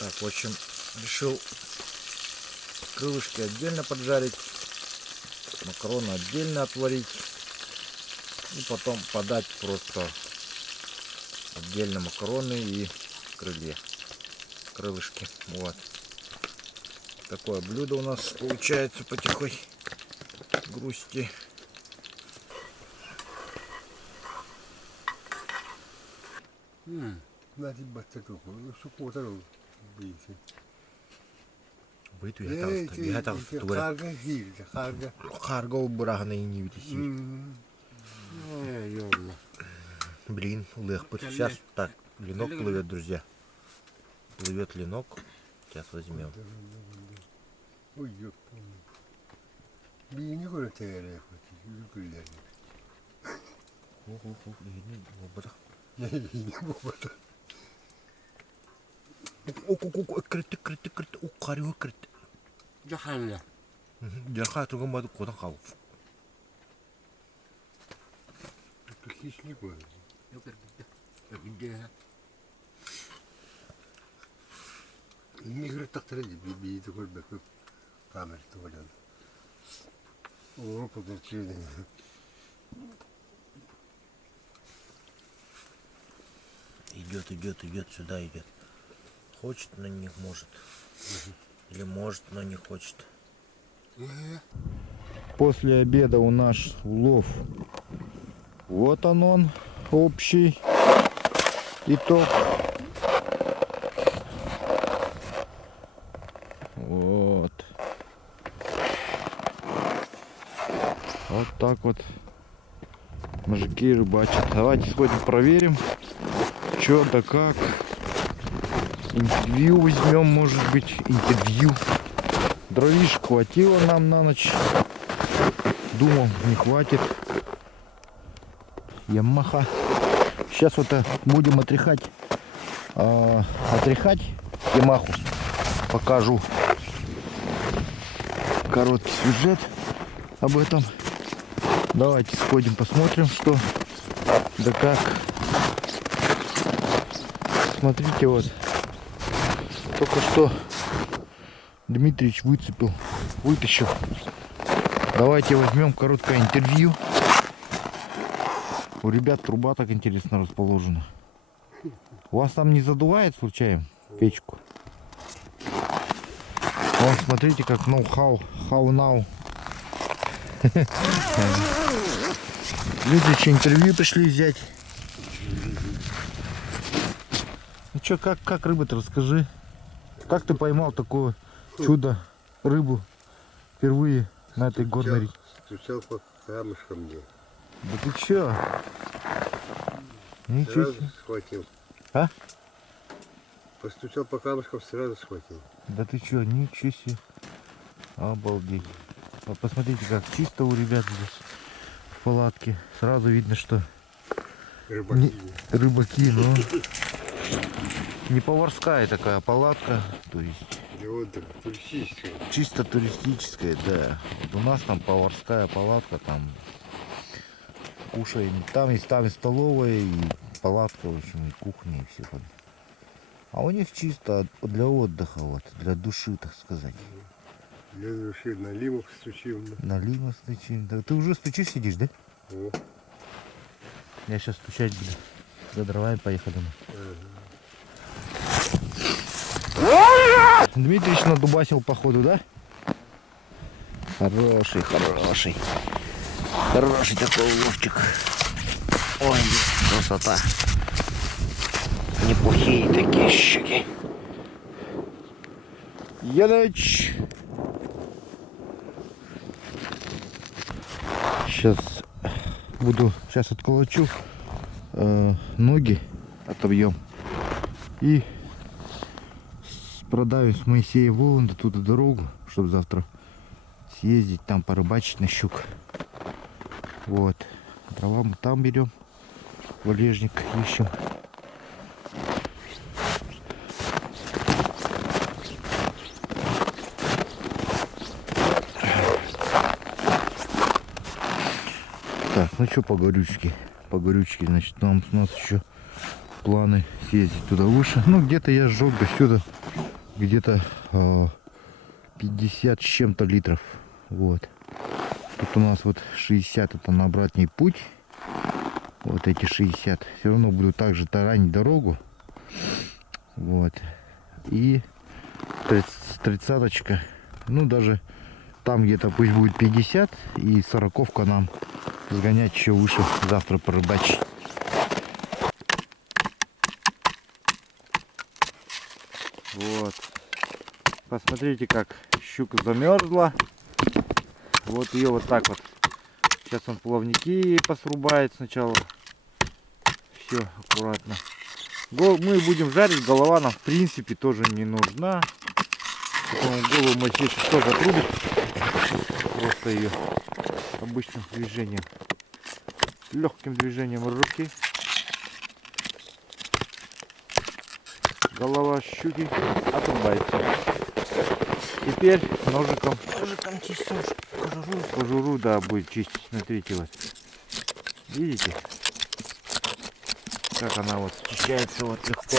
Так, в общем, решил крылышки отдельно поджарить, макароны отдельно отварить и потом подать просто отдельно макароны и крылышки. Вот такое блюдо у нас получается по тихой грусти. Битві харга убрагана и не видишь. Блин, легпот. Сейчас так, ленок плывет, друзья. Плывет ленок. Сейчас возьмем. Ой, ёпта. Не говорит, я Жарха турган бады кодан қалып. Это хищник был. Не говорит, так тренди, биби, такой бэкъп камер, то валян. О, подключили. Идет, сюда идет. Хочет, но не может. Или может, но не хочет. После обеда у нас улов. Вот он, общий итог. Вот. Вот так вот мужики рыбачат. Давайте сходим проверим, что да как. Интервью возьмем, может быть, интервью. Дровишек хватило нам на ночь. Думал, не хватит. Ямаха. Сейчас вот будем отряхать Ямаху. Покажу короткий сюжет об этом. Давайте сходим, посмотрим, что да как. Смотрите, вот только что Дмитрич вытащил. Давайте возьмем короткое интервью. У ребят труба так интересно расположена. У вас там не задувает случайно печку? Вон, смотрите, как ноу-хау, how now. Люди еще интервью пришли взять. Ну что, как рыба-то, расскажи. Как ты поймал такое чудо рыбу впервые на этой горной реке? Стучал по камушкам мне. Да ты чё? Ничего Сразу себе. схватил. А? Постучал по камушкам, сразу схватил. Да ты чё, ничего себе. Обалдеть. Вот посмотрите, как чисто у ребят здесь в палатке. Сразу видно, что Рыбаки. Рыбаки, ну. Не поварская такая палатка. То есть И вот так, туристическая. чисто туристическая, да. Вот у нас там поварская палатка, там кушаем. Там и столовая, и палатка, в общем, и кухня, и все. А у них чисто для отдыха, вот, для души, так сказать. Для души на лимах стучим. На лимах стучим. Да, ты уже стучишь, сидишь, да? О. Я сейчас стучать буду. За дровами поехали мы. Дмитрич надубасил походу, да? Хороший такой уловчик. Ой, красота. Неплохие такие щуки. Яныч. Сейчас отколочу ноги, отобьем и продавим с Моисея Воланда туда дорогу, чтобы завтра съездить там порыбачить на щук. Вот, дрова мы там берем, валежник ищем. Так, ну что по горючке, значит, у нас еще планы съездить туда выше. Ну где-то я сжег до сюда где-то 50 с чем-то литров. Вот. Тут у нас вот 60, это на обратный путь. Вот эти 60. Все равно буду также таранить дорогу. Вот. И 30-очка. Ну даже там где-то пусть будет 50. И 40-ка нам сгонять еще выше. Завтра порыбачить. Вот. Посмотрите, как щука замерзла. Вот ее вот так вот. Сейчас он плавники посрубает сначала. Все аккуратно. Мы будем жарить. Голова нам в принципе тоже не нужна. Поэтому голову мы здесь тоже отрубим. Просто ее обычным движением. Легким движением руки. Голова щуки отрубается. Теперь ножиком чистим кожуру. Кожуру, да, будет чистить. Смотрите вот. Видите? Как она вот очищается вот легко.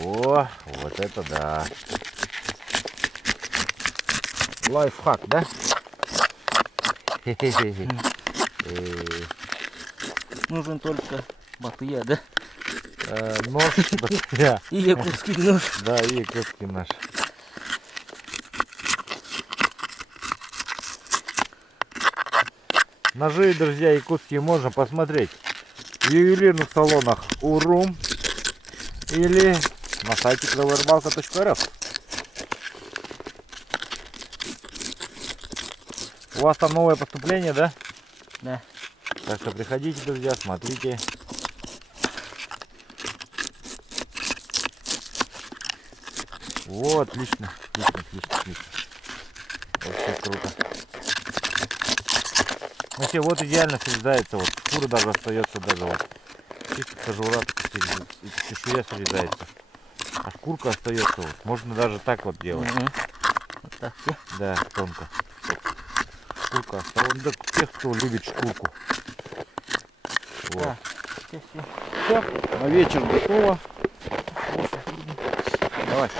О, вот это да. Лайфхак, да? Нужен только батыя, да? Нож, батыя. И якутский нож. Да, и якутский нож. Ножи, друзья, якутские можно посмотреть в ювелирных салонах Урум или на сайте cleverbalka.rf. У вас там новое поступление, да? Да. Так что приходите, друзья, смотрите. Вот, отлично, отлично. Вообще круто. Вообще вот идеально срезается, вот шкура даже остается, даже вот чисто кожура, чешуя срезается, а шкурка остается, вот. Можно даже так вот делать. Вот так, все. Да, тонко. Шкурка остается. Да, тех, кто любит шкурку. Вот. Да. Все. Все, на вечер готово. Давай.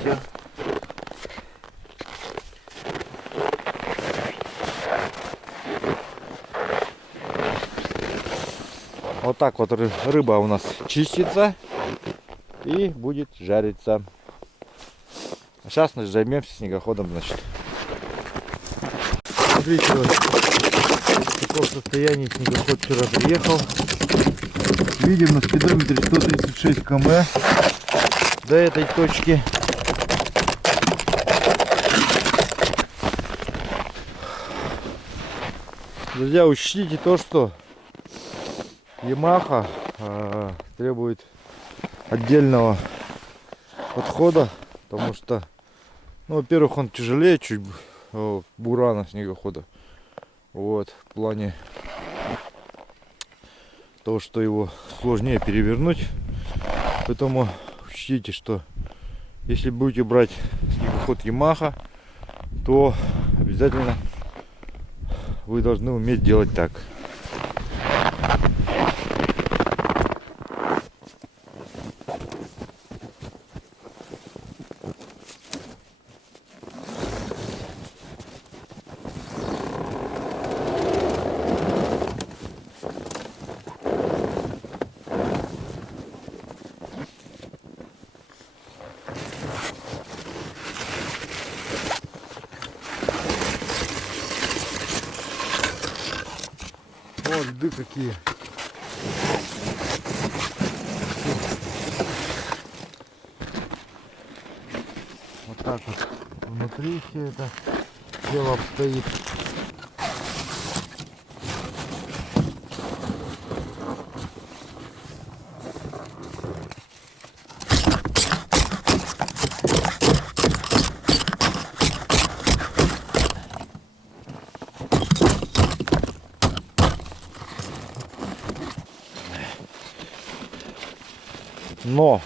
Все. Вот так вот рыба у нас чистится и будет жариться. Сейчас мы займемся снегоходом, значит. Смотрите, вот в таком состоянии снегоход вчера приехал. Видим на спидометре 136 км до этой точки. Друзья, учтите то, что Yamaha требует отдельного подхода, потому что, ну, во-первых, он тяжелее чуть бурана снегохода. Вот, в плане того, что его сложнее перевернуть. Поэтому учтите, что если будете брать снегоход Yamaha, то обязательно вы должны уметь делать так. Вот льды какие. Вот так вот внутри все это дело обстоит. Но,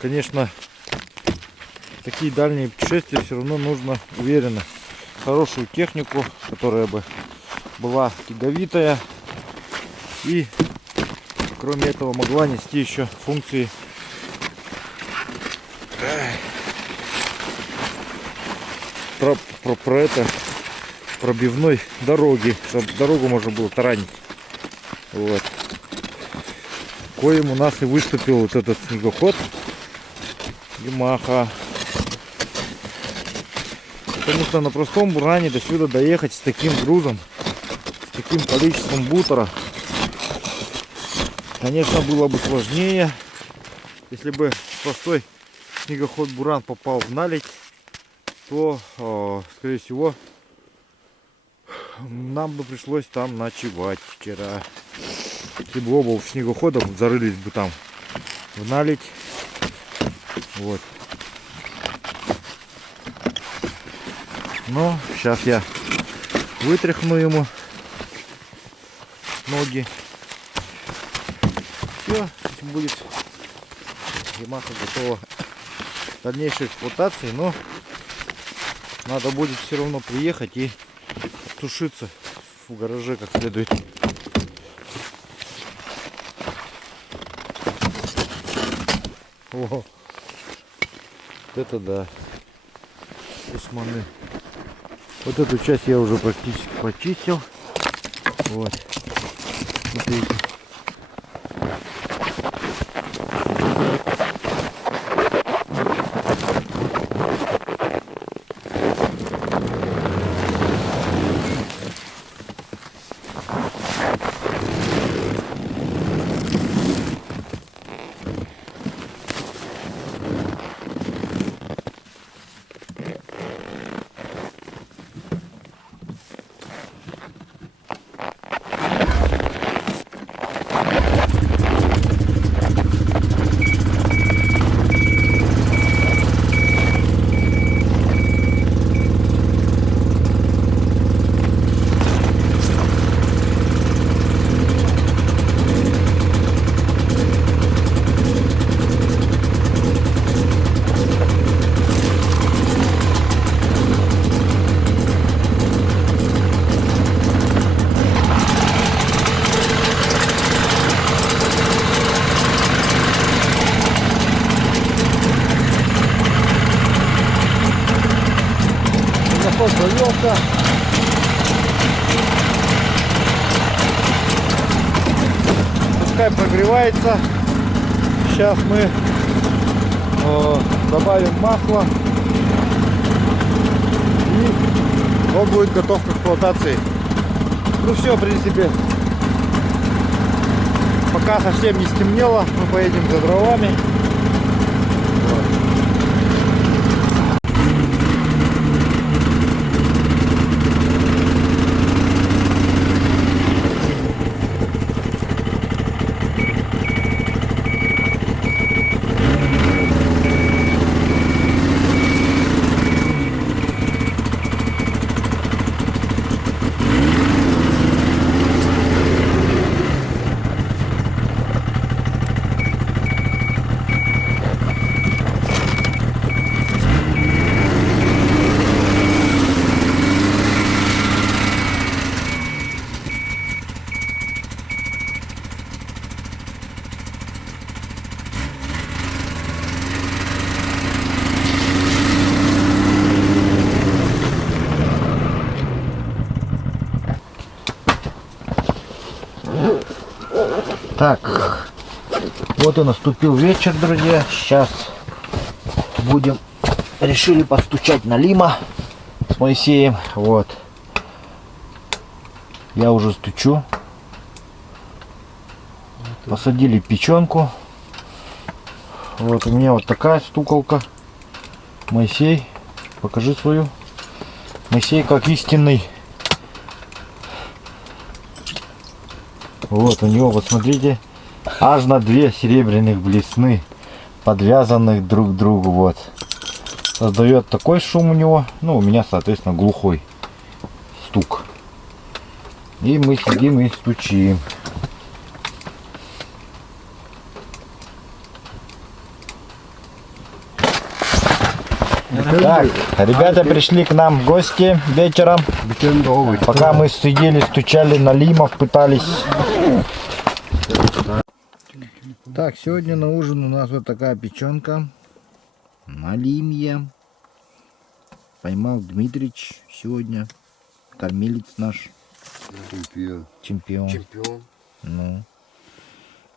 конечно, такие дальние путешествия все равно нужно уверенно хорошую технику, которая бы была тяговитая и кроме этого могла нести еще функции пробивной дороги, чтобы дорогу можно было таранить. Вот. Коим у нас и выступил вот этот снегоход Ямаха. Потому что на простом буране до сюда доехать с таким грузом, с таким количеством бутера, конечно, было бы сложнее. Если бы простой снегоход буран попал в наледь, то, скорее всего, нам бы пришлось там ночевать вчера. Если бы оба снегоходов зарылись бы там в наледь. Вот. Но сейчас я вытряхну ему ноги. Все, будет Ямаха готова к дальнейшей эксплуатации, но надо будет все равно приехать и тушиться в гараже как следует. О, вот это да, усманы. Вот эту часть я уже практически почистил. Вот, смотрите. Завелся. Пускай прогревается. Сейчас мы добавим масло и он будет готов к эксплуатации. Ну все, в принципе, пока совсем не стемнело, мы поедем за дровами. Так, вот и наступил вечер, друзья. Сейчас решили постучать налима с Моисеем. Вот, я уже стучу. Посадили печенку. Вот у меня вот такая стуколка. Моисей, покажи свою. Моисей как истинный. Вот у него, вот смотрите, аж на 2 серебряных блесны, подвязанных друг к другу. Вот. Создает такой шум у него. Ну, у меня, соответственно, глухой стук. И мы сидим и стучим. Так, ребята пришли к нам в гости вечером. Пока мы сидели, стучали на лимов, пытались. Так, сегодня на ужин у нас вот такая печенка на лимье. Поймал Дмитрич сегодня, кормилец наш. Чемпион. Ну.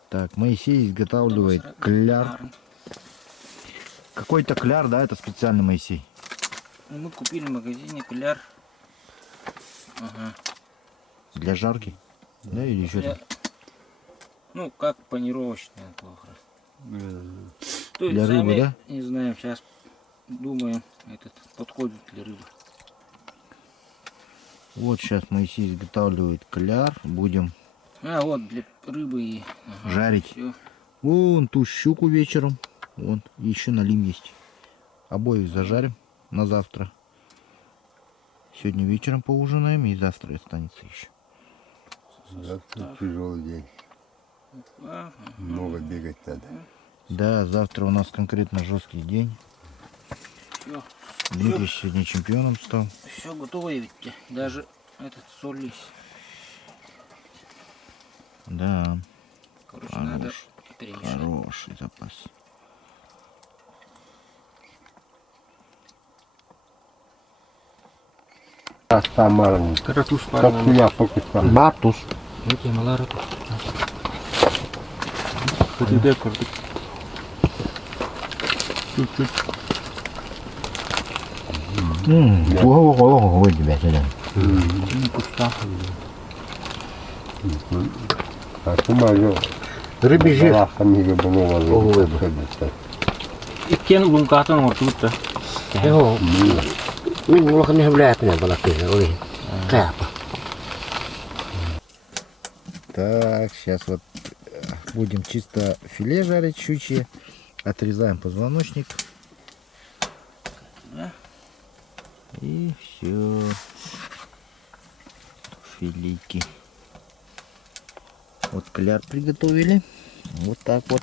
Так, Моисей изготавливает кляр. Какой-то кляр, да, это специальный Моисей. Мы купили в магазине кляр. Ага. Для жарки? Да, или еще Для- что? Ну, как панировочная плохо. То есть Для рыбы, сами да? не знаем, сейчас думаем, этот подходит для рыбы. Вот сейчас Моисей изготавливает кляр. Будем А, вот для рыбы и жарить. все. Вон ту щуку вечером. Вон, еще налим есть. Обоих зажарим на завтра. Сегодня вечером поужинаем и завтра останется еще. Завтра тяжелый день. Ага. Много бегать надо. Да, завтра у нас конкретно жесткий день. Все, Дмитрий сегодня чемпионом стал. все готово, видите. Даже этот соль есть. Да, Короче, надо хороший, перемешать. хороший запас. Тамарный. Каратуш Как я покупал. Бартус. Вот я маларату. Чуть-чуть. Ого, тебя сегодня. А кумажу. Рыбий жир. Лахами было. Иккен лункатан вот тут. Joo. Minun luokan ihan läpinä valakin oli kääpä. Так, сейчас вот будем чисто филе жарить щучье. Отрезаем позвоночник. И все. Филейки. Вот кляр приготовили. Вот так вот.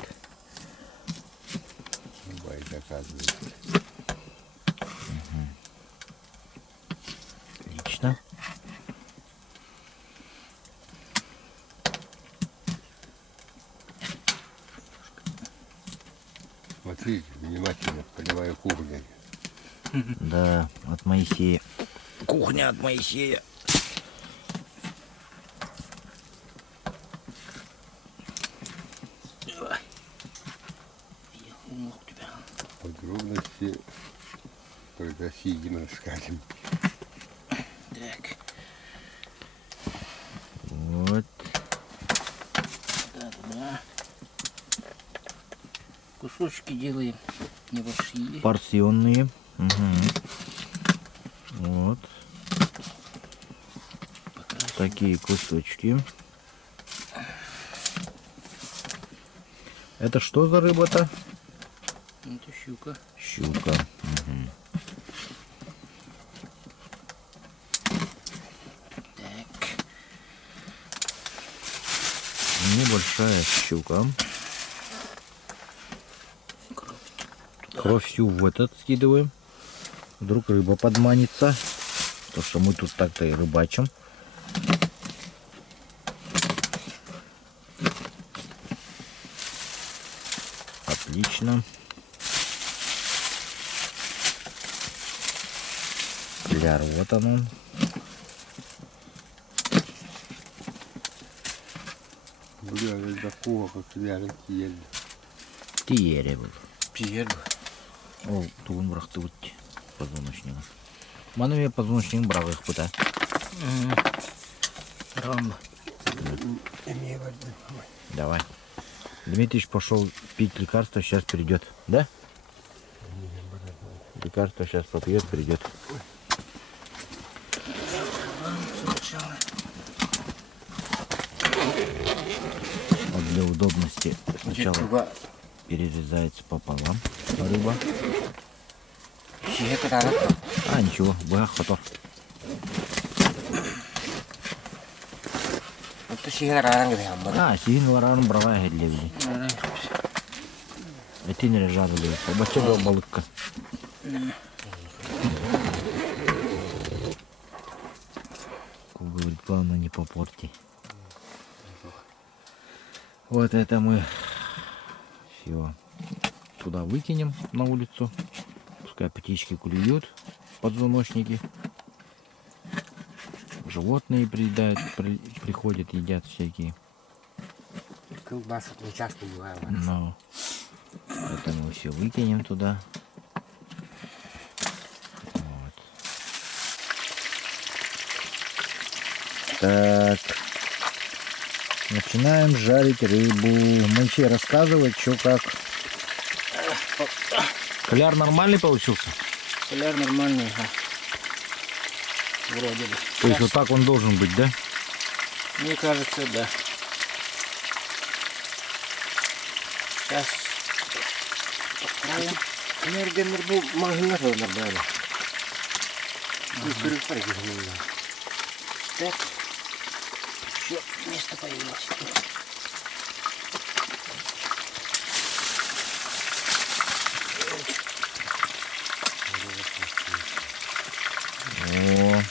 Отлично. Смотри, внимательно, поливаю кухню. Да, от Моисея. Кухня от Моисея. Подробности только сидим, расскажем. Так, Вот. да. Кусочки делаем небольшие. Порционные. Угу. Вот. Такие кусочки. Это что за рыба-то? Это щука. Щука. Мгм. Так, Небольшая щука. Кровь всю в этот скидываем. Вдруг рыба подманится. Потому что мы тут так-то и рыбачим. Отлично. Кляр, вот он. Бля, это такого, как рядом ели. Тиере был. пиер. Ол туын бырақты өтті позвоночнигін. Мана мен позвоночнигін бірақ ыхпыта. Рамба. Давай. Дмитрич пошел пить лекарство, сейчас придет. Да? Лекарство сейчас попьет, придет. Вот для удобности сначала перерезается пополам рыба. А, ничего, бах, готов. Mutta siihen radan gitu hambat. А, сиин варарын бравая хедлевили. Этин режарили. Бача был балыкка. Главное не попорти. Вот это мы все туда выкинем на улицу. Пускай птички клюют, подзвоночники. Животные приедают, приходят, едят всякие. Колбаса не часто бывает. Но это мы все выкинем туда. Вот. Так. Начинаем жарить рыбу. Моисей, рассказывай, что как. Кляр нормальный получился? Соляр нормальный, ага. Вроде бы. То есть вот так он должен быть, да? Мне кажется, да. Сейчас подправим. Энергия был магнитный набрали. Так. Еще место появилось. О,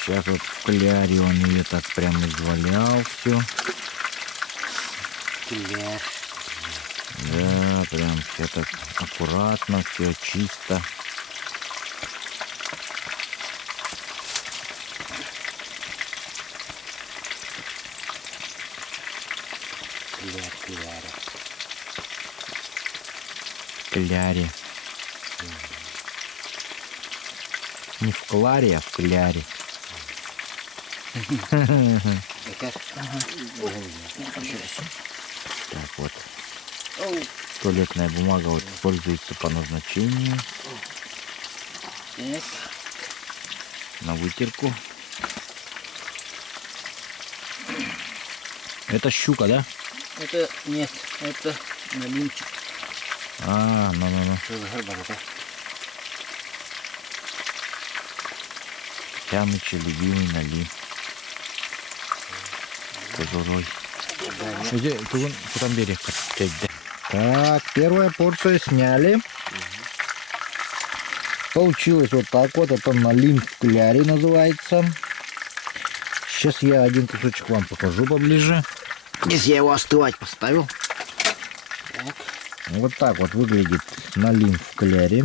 сейчас вот в кляре он ее так прям извалял все. Да, прям все так аккуратно, все чисто. Кляре. Не в кларе, а в кляре. Так вот. Туалетная бумага вот используется по назначению. Так. На вытирку. Это щука, да? Это нет, это налимчик. А, ну. Тянучий любимый налим. Кожурой. Там берег. Так, первая порция сняли. Получилось вот так вот. Это налим в кляре называется. Сейчас я один кусочек вам покажу поближе. Здесь я его остывать поставил. Так. Вот так вот выглядит налим в кляре.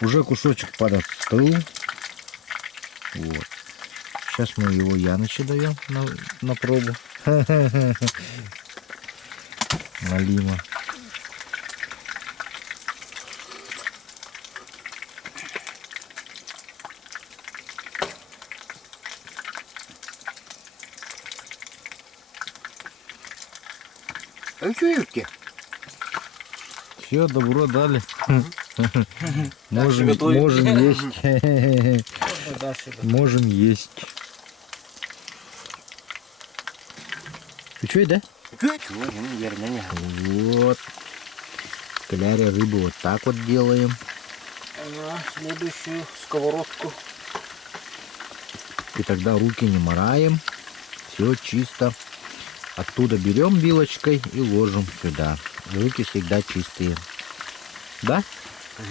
Уже кусочек подостыл. Вот. Сейчас мы его Янычу даем на пробу. Налима. А что юбки? Все, добро дали. Можем готовим. есть. Можем есть. Ты что, да? Вот. В кляре рыбу вот так вот делаем. Следующую сковородку. И тогда руки не мараем. Все чисто. Оттуда берем вилочкой и ложим сюда. Руки всегда чистые. Да,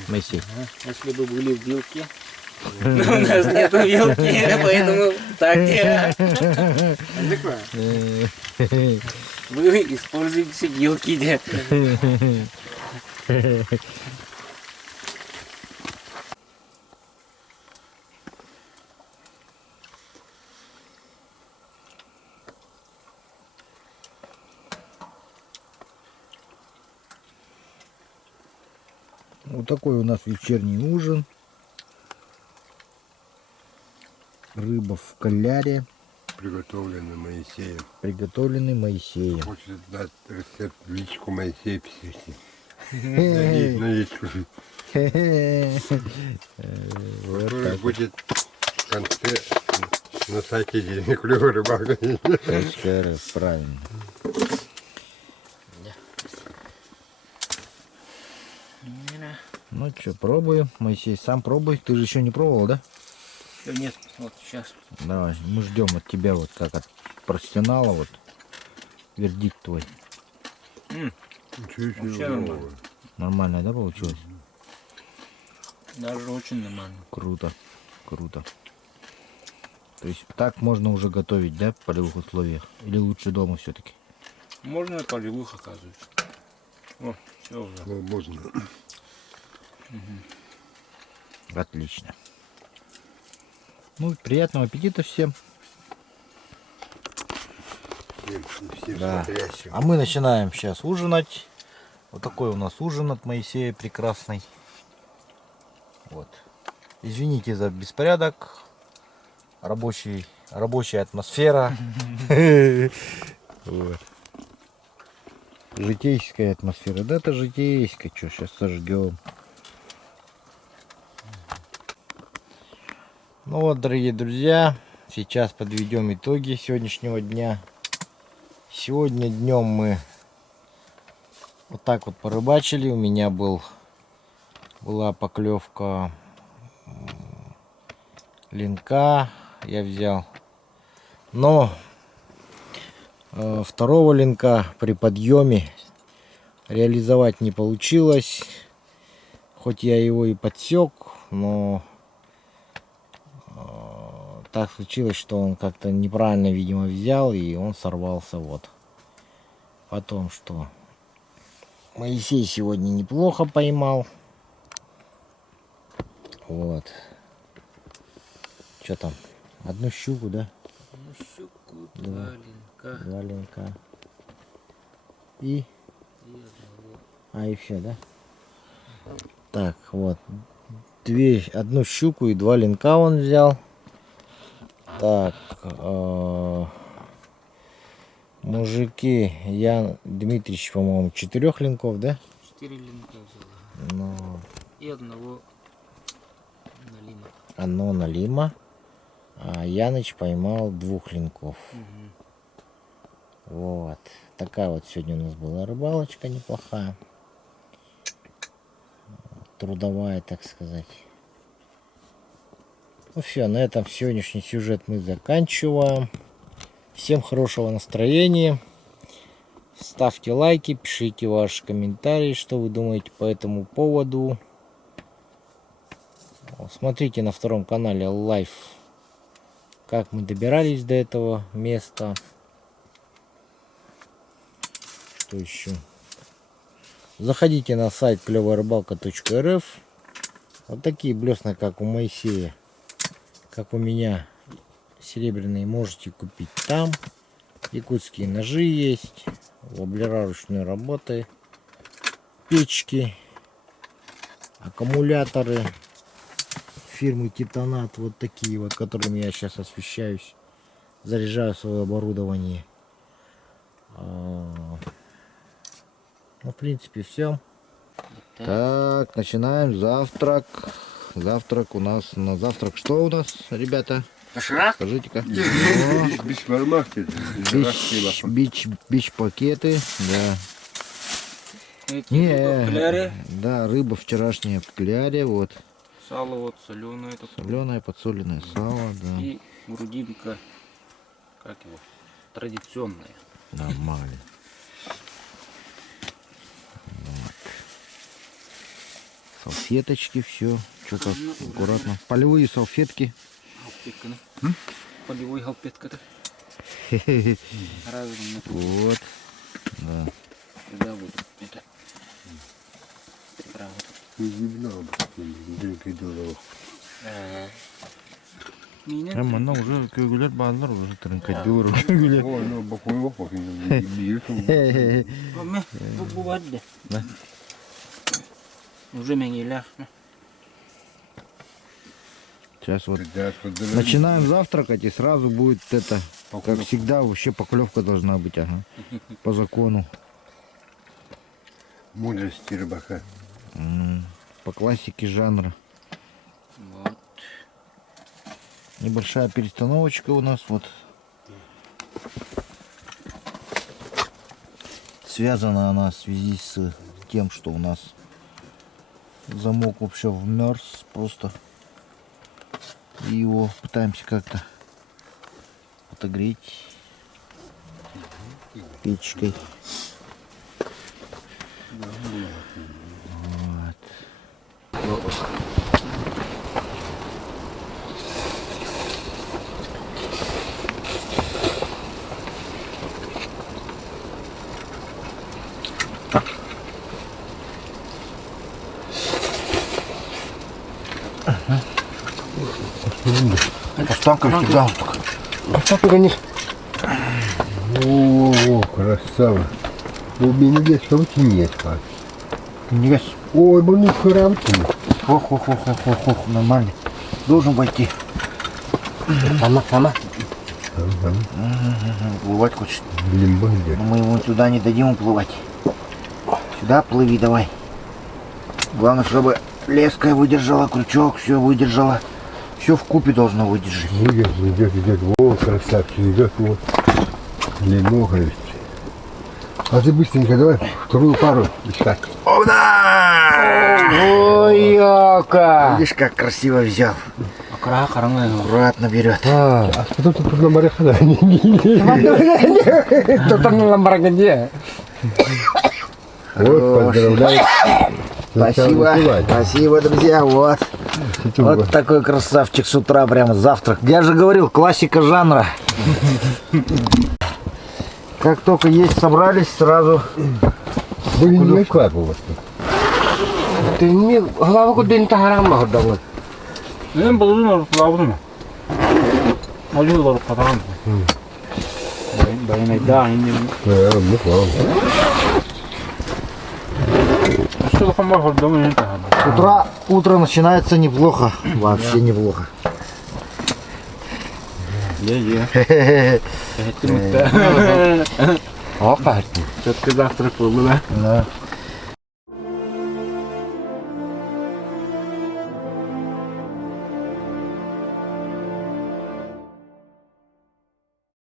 Моисей? Если бы были вилки. У нас нету вилки, поэтому так делаем. Вы используете вилки. Вот такой у нас вечерний ужин. Рыба в кляре, Приготовленный Моисеем. приготовленный Моисеем. Хочет дать рецепт в личку Моисея пишите. На личку. Вот Который так вот. будет в конце на сайте денег клёвая рыбалка. Точка, правильно. Ну что, пробую. Моисей, сам пробуй. Ты же еще не пробовал, да? Нет, вот сейчас. Давай, мы ждем от тебя вот как от профессионала вот вердикт твой. Вообще нормально. Нормально, да, получилось? Даже очень нормально. Круто, круто. То есть так можно уже готовить, да, в полевых условиях? Или лучше дома все-таки? Можно и полевых, оказывается. О, все уже. Ну, можно. Отлично. Ну, приятного аппетита всем. Всем Да. смотрящим. А мы начинаем сейчас ужинать. Вот такой у нас ужин от Моисея прекрасный. Вот. Извините за беспорядок. Рабочая атмосфера. Вот. Житейская атмосфера. Да, это житейская. Что, сейчас сожгем. Ну вот, дорогие друзья, сейчас подведем итоги сегодняшнего дня. Сегодня днем мы вот так вот порыбачили. У меня была поклевка линка. Я взял. Но второго линка при подъеме реализовать не получилось. Хоть я его и подсек, но так случилось, что он как-то неправильно, видимо, взял, и он сорвался. Вот. Потом что? Моисей сегодня неплохо поймал. Вот. Что там? Одну щуку, да? Ну, щуку, Да. два линка. Два линка. И одного. и все, да? Так, вот. Одну щуку и два линка он взял. Так, мужики, Дмитрич, по-моему, 4 линков, да? 4 линка взяла. Ну, И одного налима. одно налима. А Яныч поймал 2 линков. Вот. Такая вот сегодня у нас была рыбалочка неплохая. Трудовая, так сказать. Ну все, на этом сегодняшний сюжет мы заканчиваем. Всем хорошего настроения. Ставьте лайки, пишите ваши комментарии, что вы думаете по этому поводу. Смотрите на втором канале Live, как мы добирались до этого места. Что еще? Заходите на сайт клёвая-рыбалка.рф. Вот такие блесна, как у Моисея, как у меня, серебряные, можете купить там. Якутские ножи есть, воблера ручной работы, печки, аккумуляторы фирмы Титанат, вот такие вот, которыми я сейчас освещаюсь, заряжаю свое оборудование. Ну, в принципе, все. Так, начинаем завтрак. Завтрак у нас, на завтрак что у нас, ребята? Доширак? Скажите-ка. Бич-пакеты, да. Кляре. Да, рыба вчерашняя в кляре, вот. Сало вот соленое. Соленое, подсоленное сало, да. И грудинка, как его, традиционная. Нормально. Вот. Салфеточки, все. Что-то аккуратно. Полевые салфетки. Галпетка, полевой галпетка-то. Разные. Вот. Да. Да, вот это. Приправа. Мана уже көгілер балдар уже трынкадюр көгілер. О, ну, бахуй, Бывает, Да. уже меньше. Сейчас вот начинаем завтракать, и сразу будет это, как всегда, вообще поклевка должна быть, ага, по закону. Мудрости рыбака. По классике жанра. Вот. Небольшая перестановочка у нас вот. Связана она в связи с тем, что у нас замок вообще вмерз просто. И его пытаемся как-то отогреть печкой. Вот. Останковский галстук. Остаток они. О, красава. У меня есть нет. Нет. Ой, блин, кровати. Ох, нормально. Должен войти. Sama. Плывать хочет. Блин, бандит. Но мы ему туда не дадим уплывать. Сюда плыви давай. Главное, чтобы леска выдержала, крючок, все выдержала. Все в купе должно выдержать. Идет. О, красавчик, идет вот. Длинногость. А ты быстренько давай вторую пару искать. Ой, яка. Видишь, как красиво взял. Аккуратно берет. А что ты тут на морях? Itu kan lembaran dia. Вот, поздравляю. Спасибо, друзья. Вот такой красавчик с утра, прямо завтрак. Я же говорил, классика жанра. Как только есть собрались, сразу. Вы не нашла у вас тут. Ты не голову din taharam mah dong. Ini belum lalu nih. Ayo lalu katakan. Bayin ada ini. Ну, ладно. Что там можно дома С утра утро начинается неплохо. Вообще неплохо. Apa? Все-таки завтрак был, да? Да.